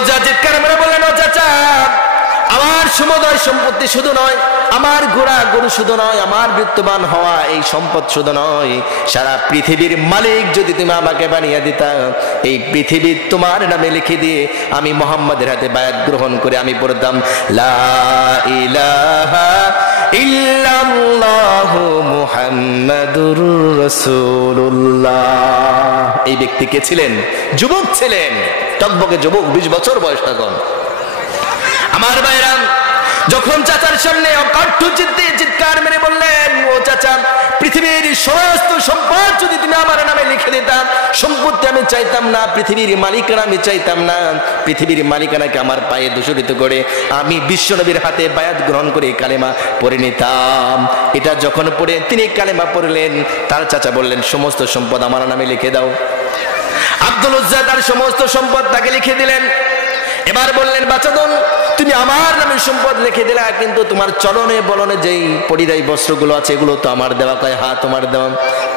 উজ্জা চিৎকার মেরে বললেন, ও চাচা, আমার সমুদয় সম্পত্তি শুধু নয়, আমার ঘোড়া গরু শুধু নয়, আমার বিত্তবান হওয়া এই সম্পদ শুধু নয়, সারা পৃথিবীর মালিক যদি তুমি আমাকে বানিয়ে দিতা, এই পৃথিবী তোমার নামে লিখে দিয়ে আমি মুহাম্মাদের হাতে বায়াত গ্রহণ করে আমি পড়তাম লা ইলাহা ইল্লাল্লাহু মুহাম্মাদুর রাসূলুল্লাহ। এই ব্যক্তি কে ছিলেন? যুবক ছিলেন, টকবকে যুবক, 20 বছর বয়স তখন। আমার ভাইরা, যখন চাচার সামনে অকাঠ্য চিত্তে চিৎকার মেরে বললেন, ও চাচা, পৃথিবীর সমস্ত সম্পদ যদি তুমি আমার নামে লিখে দিতাম, সম্পত্তি আমি চাইতাম না, পৃথিবীর মালিকানা আমি চাইতাম না, পৃথিবীর মালিকানাকে আমার পায়ে দূষিত করে আমি বিশ্বনবীর হাতে বায়াত গ্রহণ করে কালেমা পড়ে নিতাম। এটা যখন পড়ে তিনি কালেমা পড়লেন, তার চাচা বললেন, সমস্ত সম্পদ আমার নামে লিখে দাও। আব্দুল উজ্জা তার সমস্ত সম্পদ তাকে লিখে দিলেন। এবার বললেন, বাচ্চাদন, তুমি আমার নামে সম্পদ লিখে দিলা, কিন্তু তোমার চলনে বলনে যেই পরিধায়ী বস্ত্রগুলো আছে এগুলো তো আমার দেওয়া। কয়, হ্যাঁ তোমার দেওয়া।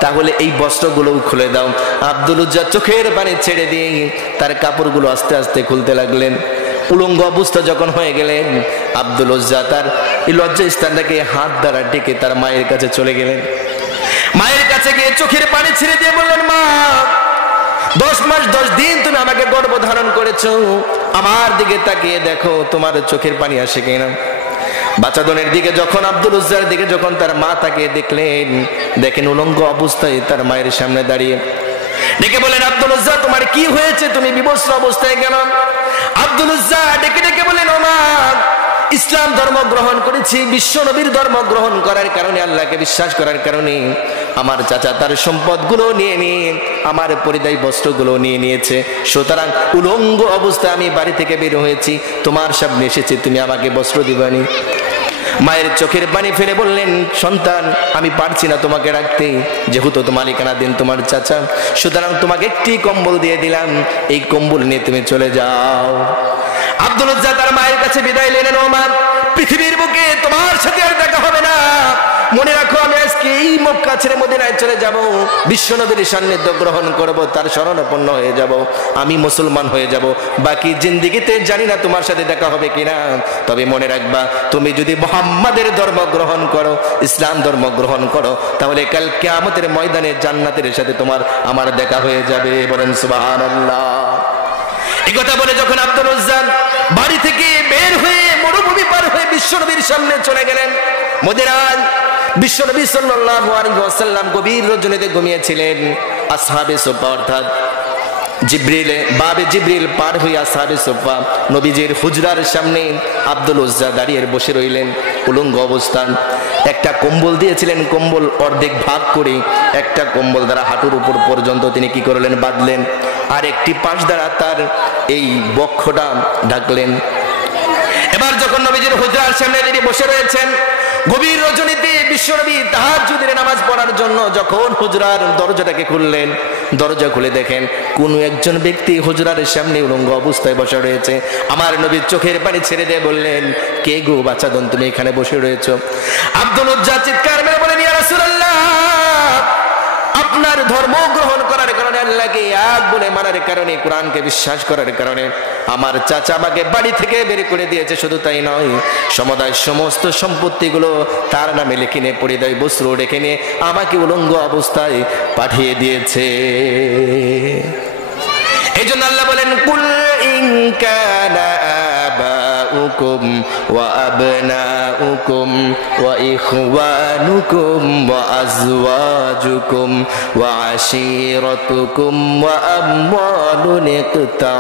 তাহলে এই বস্ত্রগুলোও খুলে দাও। আব্দুল উজ্জা চোখের পানি ছেড়ে দিয়ে তার কাপড়গুলো আস্তে আস্তে খুলতে লাগলেন। উলঙ্গ অবস্থা যখন হয়ে গেলেন, আব্দুল উজ্জা তার এই লজ্জা স্থানটাকে হাত দ্বারা ডেকে তার মায়ের কাছে চলে গেলেন। মায়ের কাছে গিয়ে চোখের পানি ছেড়ে দিয়ে বললেন, মা, 10 মাস 10 দিন তুমি আমাকে গর্ভ ধারণ করেছো, আমার দিকে তাকিয়ে দেখো তোমার চোখের পানি আসে কিনা। বাচ্চাদনের দিকে যখন, আব্দুল উজ্জার দিকে যখন তার মা তাকিয়ে দেখলেন, দেখেন উলঙ্গ অবস্থায় তার মায়ের সামনে দাঁড়িয়ে। ডেকে বলেন, আব্দুল উজ্জা, তোমার কি হয়েছে? তুমি বিবস্ত্র অবস্থায় কেন? আব্দুল উজ্জা ডেকে ডেকে বলেন, ও মা, ইসলাম ধর্ম গ্রহণ করেছি, বিশ্ব নবীর ধর্ম গ্রহণ করার কারণে, আল্লাহকে বিশ্বাস করার কারণে আমার চাচা তার সম্পদগুলো নিয়ে নিয়ে আমার পরিধায়ী বস্ত্রগুলো নিয়ে নিয়েছে, সুতরাং উলঙ্গ অবস্থায় আমি বাড়ি থেকে বের হয়েছি, তোমার সামনে এসেছি, তুমি আমাকে বস্ত্র দিবানি। মায়ের চোখের পানি ফেলে বললেন, সন্তান, আমি পারছি না তোমাকে রাখতে, যেহেতু তোমার মালিকানা দিন তোমার চাচা, সুতরাং তোমাকে একটি কম্বল দিয়ে দিলাম, এই কম্বল নিয়ে তুমি চলে যাও। আব্দুল উজ্জা তার মায়ের কাছে বিদায় নিলেন। ও মা, পৃথিবীর বুকে তোমার সাথে আর দেখা হবে না, মনে রাখো আমি আজকে এই মক্কা ছেড়ে মদিনায় চলে যাব, বিশ্বনবীর সান্নিধ্য গ্রহণ করব, তার শরণাপন্ন হয়ে যাব, আমি মুসলমান হয়ে যাব। বাকি জিন্দেগিতে জানি না তোমার সাথে দেখা হবে কিনা, তবে মনে রাখবা, তুমি যদি মুহাম্মাদের ধর্ম গ্রহণ করো, ইসলাম ধর্ম গ্রহণ করো, তাহলে কাল কিয়ামতের ময়দানে জান্নাতের সাথে তোমার আমার দেখা হয়ে যাবে। বলেন সুবহানাল্লাহ। এই কথা বলে যখন আব্দুল উজ্জা বাড়ি থেকে বের হয়ে মরুভূমি পার হয়ে বিশ্বনবীর সামনে চলে গেলেন মদিনায়, বিশ্বনবী সাল্লাল্লাহু আলাইহি ওয়াসাল্লাম গভীর রজনীতে ঘুমিয়েছিলেন। আসহাবে সুফা অর্থাৎ জিবরিল পার হয়ে আসহাবে সুফা নবীজির হুজরার সামনে আব্দুল উজ্জা দাঁড়িয়ে বসে রইলেন উলঙ্গ অবস্থান। একটা কম্বল দিয়েছিলেন, কম্বল অর্ধেক ভাগ করে একটা কম্বল দ্বারা হাঁটুর উপর পর্যন্ত তিনি কি করলেন, বাঁধলেন, আর একটি পাশ দ্বারা তার এই বক্ষটা ঢাকলেন। এবার যখন নবীজির হুজরার সামনে তিনি বসে রয়েছেন, গভীর রজনীতে বিশ্বনবী তাহাজ্জুদের নামাজ পড়ার জন্য যখন হুজরার দরজাটাকে খুললেন, দরজা খুলে দেখেন কোন একজন ব্যক্তি হুজরার সামনে উলঙ্গ অবস্থায় বসে রয়েছে। আমার নবীর চোখের পানি ছেড়ে দিয়ে বললেন, কে গো বাচ্চাদন, তুমি এখানে বসে রয়েছো? আব্দুল উজ্জা চিৎকার মেরে বলেন, ইয়া রাসূলুল্লাহ, আপনার ধর্ম গ্রহণ করার কারণে, আল্লাহকে এক বলে মানার কারণে, কোরআনকে বিশ্বাস করার কারণে আমার চাচা আমাকে বাড়ি থেকে বের করে দিয়েছে। শুধু তাই নয়, সমুদায় সমস্ত সম্পত্তিগুলো তার নামে লিখে নিয়ে পরিধায়ী বস্ত্র রেখে নিয়ে আমাকে উলঙ্গ অবস্থায় পাঠিয়ে দিয়েছে। এই জন্য আল্লাহ বলেন, কুল ইন কানা আবাউকুম ওয়া আবনাউকুম ওয়া ইখওয়ানুকুম ওয়া আজওয়াজুকুম ওয়া আশীরাতুকুম ওয়া আমওয়ালুন ইকতারা